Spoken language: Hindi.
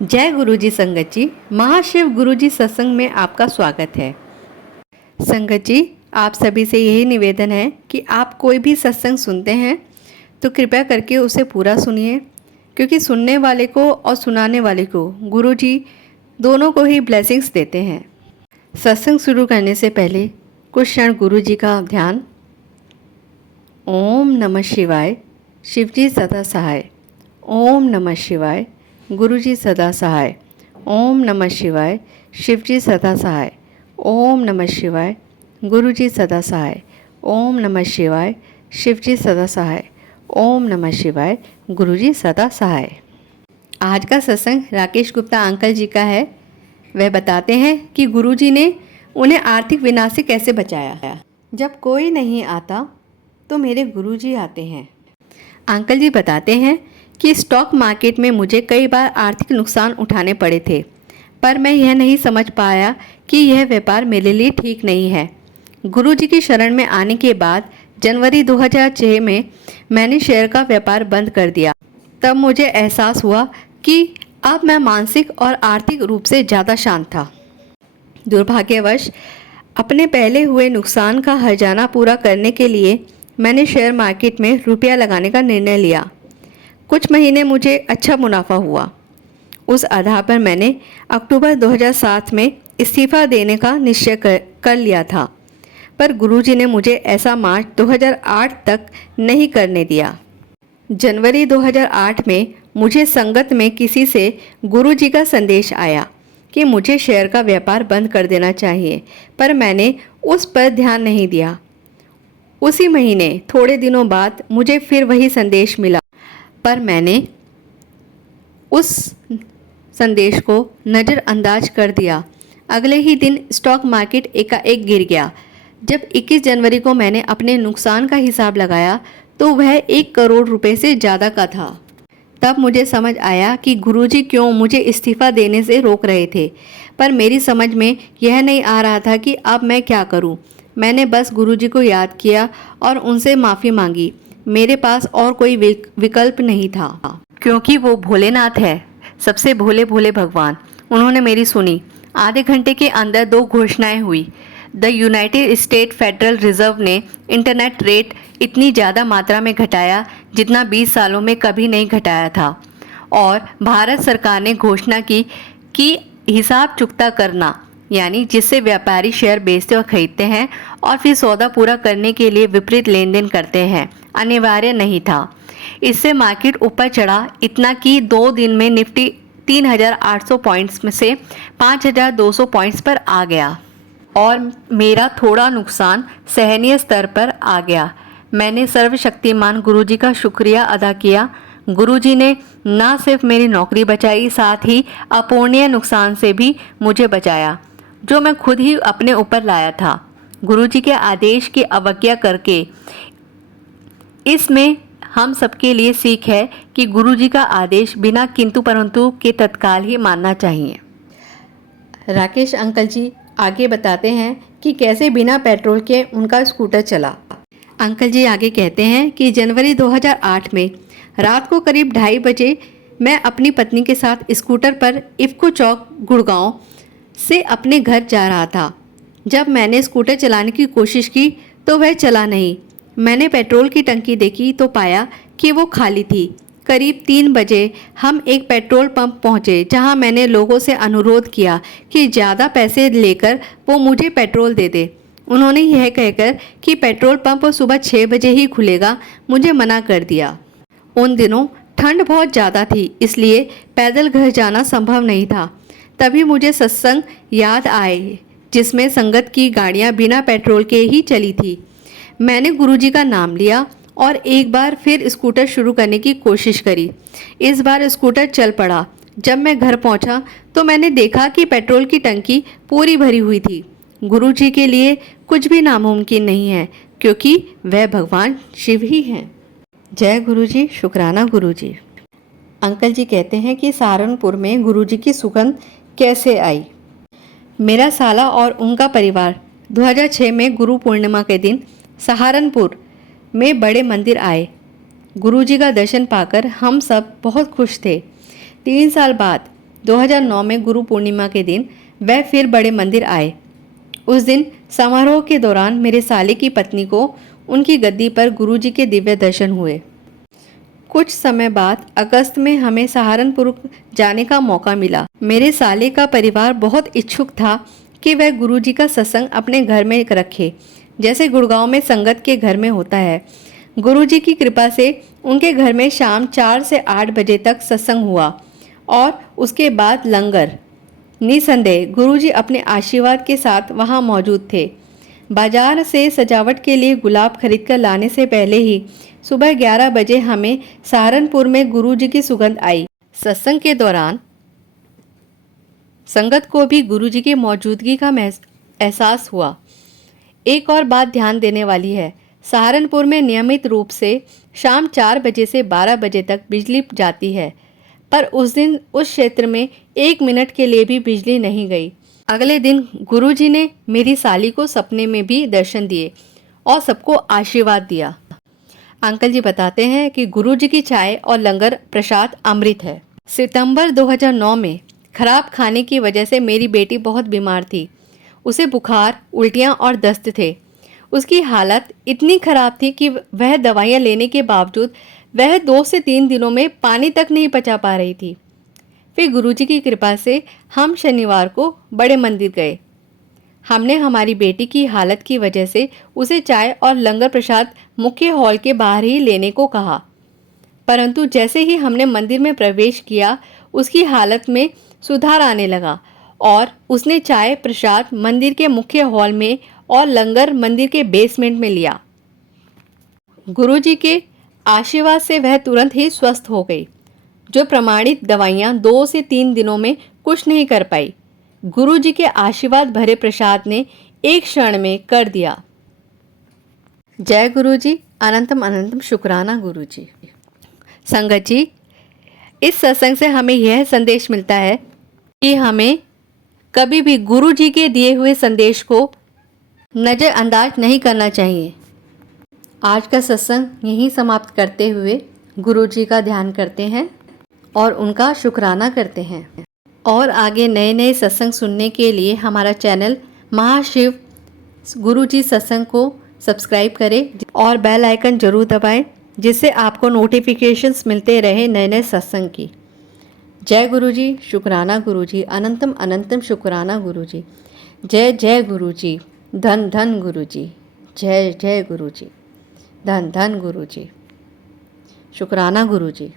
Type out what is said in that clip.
जय गुरुजी संगत जी। महाशिव गुरुजी सत्संग में आपका स्वागत है। संगत जी, आप सभी से यही निवेदन है कि आप कोई भी सत्संग सुनते हैं तो कृपया करके उसे पूरा सुनिए, क्योंकि सुनने वाले को और सुनाने वाले को गुरुजी दोनों को ही ब्लेसिंग्स देते हैं। सत्संग शुरू करने से पहले कुछ क्षण गुरुजी का ध्यान। ओम नमः शिवाय, शिवजी सदा सहाय। ओम नमः शिवाय, गुरुजी सदा सहाय। ओम नमः शिवाय, शिवजी सदा सहाय। ओम नमः शिवाय, गुरुजी सदा सहाय। ओम नमः शिवाय, शिवजी सदा सहाय। ओम नमः शिवाय, गुरुजी सदा सहाय। आज का सत्संग राकेश गुप्ता अंकल जी का है। वह बताते हैं कि गुरुजी ने उन्हें आर्थिक विनाश से कैसे बचाया। जब कोई नहीं आता तो मेरे गुरुजी आते हैं। अंकल जी बताते हैं कि स्टॉक मार्केट में मुझे कई बार आर्थिक नुकसान उठाने पड़े थे, पर मैं यह नहीं समझ पाया कि यह व्यापार मेरे लिए ठीक नहीं है। गुरुजी की शरण में आने के बाद जनवरी 2006 में मैंने शेयर का व्यापार बंद कर दिया। तब मुझे एहसास हुआ कि अब मैं मानसिक और आर्थिक रूप से ज़्यादा शांत था। दुर्भाग्यवश अपने पहले हुए नुकसान का हर्जाना पूरा करने के लिए मैंने शेयर मार्केट में रुपया लगाने का निर्णय लिया। कुछ महीने मुझे अच्छा मुनाफा हुआ। उस आधार पर मैंने अक्टूबर 2007 में इस्तीफ़ा देने का निश्चय कर लिया था, पर गुरुजी ने मुझे ऐसा मार्च 2008 तक नहीं करने दिया। जनवरी 2008 में मुझे संगत में किसी से गुरुजी का संदेश आया कि मुझे शेयर का व्यापार बंद कर देना चाहिए, पर मैंने उस पर ध्यान नहीं दिया। उसी महीने थोड़े दिनों बाद मुझे फिर वही संदेश मिला, पर मैंने उस संदेश को नज़रअंदाज कर दिया। अगले ही दिन स्टॉक मार्केट एकाएक गिर गया। जब 21 जनवरी को मैंने अपने नुकसान का हिसाब लगाया तो वह 1 करोड़ रुपए से ज़्यादा का था। तब मुझे समझ आया कि गुरुजी क्यों मुझे इस्तीफ़ा देने से रोक रहे थे, पर मेरी समझ में यह नहीं आ रहा था कि अब मैं क्या करूं। मैंने बस गुरुजी को याद किया और उनसे माफ़ी मांगी। मेरे पास और कोई विकल्प नहीं था, क्योंकि वो भोलेनाथ है, सबसे भोले भोले भगवान। उन्होंने मेरी सुनी। आधे घंटे के अंदर 2 घोषणाएं हुई। The United state federal reserve ने इंटरनेट रेट इतनी ज़्यादा मात्रा में घटाया जितना 20 सालों में कभी नहीं घटाया था, और भारत सरकार ने घोषणा की कि हिसाब चुकता करना, यानी जिससे व्यापारी शेयर बेचते और खरीदते हैं और फिर सौदा पूरा करने के लिए विपरीत लेन देन करते हैं, अनिवार्य नहीं था। इससे मार्केट ऊपर चढ़ा, इतना कि 2 दिन में निफ्टी 3800 पॉइंट्स में से 5200 पॉइंट्स पर आ गया और मेरा थोड़ा नुकसान सहनीय स्तर पर आ गया। मैंने सर्वशक्तिमान गुरुजी का शुक्रिया अदा किया। गुरुजी ने न सिर्फ मेरी नौकरी बचाई, साथ ही अपूर्णीय नुकसान से भी मुझे बचाया, जो मैं खुद ही अपने ऊपर लाया था। गुरुजी के आदेश की अवज्ञा करके इसमें हम सबके लिए सीख है कि गुरुजी का आदेश बिना किंतु परंतु के तत्काल ही मानना चाहिए। राकेश अंकल जी आगे बताते हैं कि कैसे बिना पेट्रोल के उनका स्कूटर चला। अंकल जी आगे कहते हैं कि जनवरी 2008 में रात को करीब 2:30 बजे मैं अपनी पत्नी के साथ स्कूटर पर इफ्को चौक गुड़गांव से अपने घर जा रहा था। जब मैंने स्कूटर चलाने की कोशिश की तो वह चला नहीं। मैंने पेट्रोल की टंकी देखी तो पाया कि वो खाली थी। करीब 3 बजे हम एक पेट्रोल पंप पहुंचे, जहां मैंने लोगों से अनुरोध किया कि ज़्यादा पैसे लेकर वो मुझे पेट्रोल दे दे। उन्होंने यह कहकर कि पेट्रोल पंप सुबह 6 बजे ही खुलेगा, मुझे मना कर दिया। उन दिनों ठंड बहुत ज़्यादा थी, इसलिए पैदल घर जाना संभव नहीं था। तभी मुझे सत्संग याद आए, जिसमें संगत की गाड़ियाँ बिना पेट्रोल के ही चली थी। मैंने गुरुजी का नाम लिया और एक बार फिर स्कूटर शुरू करने की कोशिश करी। इस बार स्कूटर चल पड़ा। जब मैं घर पहुंचा तो मैंने देखा कि पेट्रोल की टंकी पूरी भरी हुई थी। गुरुजी के लिए कुछ भी नामुमकिन नहीं है, क्योंकि वह भगवान शिव ही हैं। जय गुरुजी, शुक्राना गुरुजी। अंकल जी कहते हैं कि सहारनपुर में गुरुजी की सुगंध कैसे आई। मेरा साला और उनका परिवार 2006 में गुरु पूर्णिमा के दिन सहारनपुर में बड़े मंदिर आए। गुरुजी का दर्शन पाकर हम सब बहुत खुश थे। 3 साल बाद 2009 में गुरु पूर्णिमा के दिन वह फिर बड़े मंदिर आए। उस दिन समारोह के दौरान मेरे साले की पत्नी को उनकी गद्दी पर गुरुजी के दिव्य दर्शन हुए। कुछ समय बाद अगस्त में हमें सहारनपुर जाने का मौका मिला। मेरे साले का परिवार बहुत इच्छुक था कि वह गुरुजी का सत्संग अपने घर में रखे, जैसे गुड़गांव में संगत के घर में होता है। गुरुजी की कृपा से उनके घर में शाम 4 से 8 बजे तक सत्संग हुआ और उसके बाद लंगर। निसंदेह गुरुजी अपने आशीर्वाद के साथ वहां मौजूद थे। बाजार से सजावट के लिए गुलाब खरीदकर लाने से पहले ही सुबह 11 बजे हमें सहारनपुर में गुरुजी की सुगंध आई। सत्संग के दौरान संगत को भी गुरुजी की मौजूदगी का एहसास हुआ। एक और बात ध्यान देने वाली है, सहारनपुर में नियमित रूप से शाम 4 बजे से 12 बजे तक बिजली जाती है, पर उस दिन उस क्षेत्र में 1 मिनट के लिए भी बिजली नहीं गई। अगले दिन गुरुजी ने मेरी साली को सपने में भी दर्शन दिए और सबको आशीर्वाद दिया। अंकल जी बताते हैं कि गुरुजी की चाय और लंगर प्रसाद अमृत है। सितंबर 2009 में खराब खाने की वजह से मेरी बेटी बहुत बीमार थी। उसे बुखार, उल्टियाँ और दस्त थे। उसकी हालत इतनी खराब थी कि वह दवाइयाँ लेने के बावजूद वह 2 से 3 दिनों में पानी तक नहीं पचा पा रही थी। फिर गुरुजी की कृपा से हम शनिवार को बड़े मंदिर गए। हमने हमारी बेटी की हालत की वजह से उसे चाय और लंगर प्रसाद मुख्य हॉल के बाहर ही लेने को कहा, परंतु जैसे ही हमने मंदिर में प्रवेश किया उसकी हालत में सुधार आने लगा और उसने चाय प्रसाद मंदिर के मुख्य हॉल में और लंगर मंदिर के बेसमेंट में लिया। गुरुजी के आशीर्वाद से वह तुरंत ही स्वस्थ हो गई। जो प्रमाणित दवाइयाँ 2 से 3 दिनों में कुछ नहीं कर पाई, गुरुजी के आशीर्वाद भरे प्रसाद ने एक क्षण में कर दिया। जय गुरुजी, अनंतम अनंतम शुक्राना गुरुजी। संगत जी, इस सत्संग से हमें यह संदेश मिलता है कि हमें कभी भी गुरुजी के दिए हुए संदेश को नज़रअंदाज नहीं करना चाहिए। आज का सत्संग यहीं समाप्त करते हुए गुरुजी का ध्यान करते हैं और उनका शुक्राना करते हैं। और आगे नए नए सत्संग सुनने के लिए हमारा चैनल महाशिव गुरुजी सत्संग को सब्सक्राइब करें और बेल आइकन जरूर दबाएं, जिससे आपको नोटिफिकेशंस मिलते रहे नए नए सत्संग की। जय गुरुजी, शुक्राना गुरुजी, अनंतम अनंतम शुक्राना गुरुजी। जय जय गुरुजी, धन धन गुरुजी। जय जय गुरुजी, धन धन गुरुजी। शुक्राना गुरुजी।